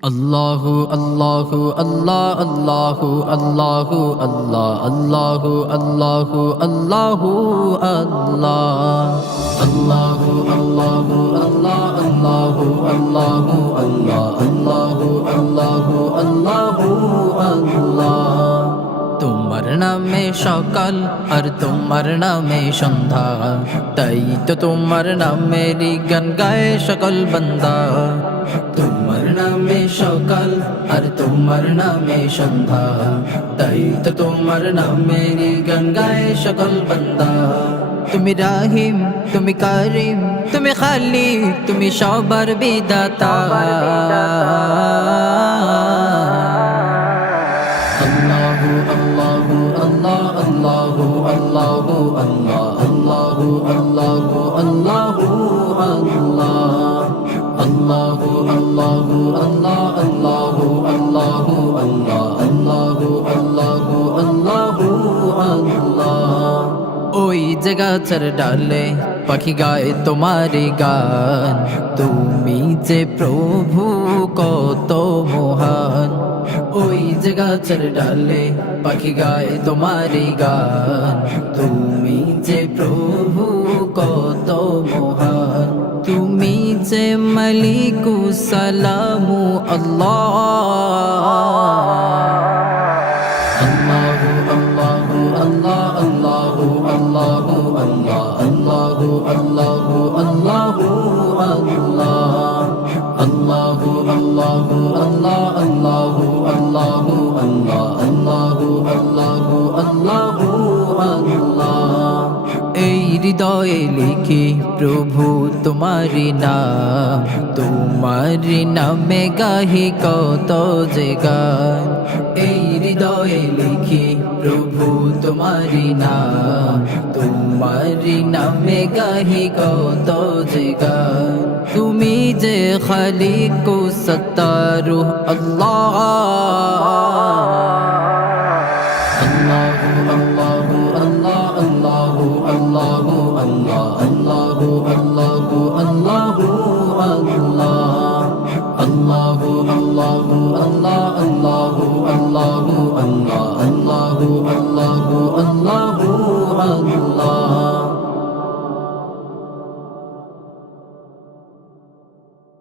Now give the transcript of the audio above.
Allahu Allahu Allah Allahu Allahu Allah Allahu Allahu Allahu Allah Allahu Allahu Allah Allahu Allahu Allah Allahu Allahu Allahu Allah তোমার নামে সকাল আর তোমার নামে সন্ধ্যা তাই তো তোমার নামেরই গান গায় সকল বান্দা তোমার নামে সকাল আর তোমার নামে সন্ধ্যা তাই তো তোমার নামেরই গান গায় সকল বান্দা তুমি রাহিম তুমি কারিম তুমি খালিক তুমি সবার বিধাতা Allahu Allahu Allah Allahu Allahu Allah Allahu Allahu Allahu Allah Allahu Allahu Allah Allahu Allahu Allah Allahu Allahu Allahu Allah ওই যে গাছের ডালে পাখি গায় তোমারই গান তুমি যে প্রভু কত মহান ওই যে গাছের ডালে পাখি গায় তোমারই গান তুমি যে প্রভু কত মহান তুমি যে মালিকু সালামু আল্লাহ Allahu Allahu Allah Allahu Allahu Allah Allahu Allahu Allahu Allah Allahu Allahu Allah Allahu Allahu Allah Allahu Allahu Allahu Allah এই হৃদয়ে লিখি প্রভু তোমারি নাম তোমারি নামে গাহি কত যে গান এই হৃদয়ে লিখি প্রভু তোমারি নাম তোমারি নামে গাহি কত যে গান তুমি যে খালিকু সত্তারু আল্লাহ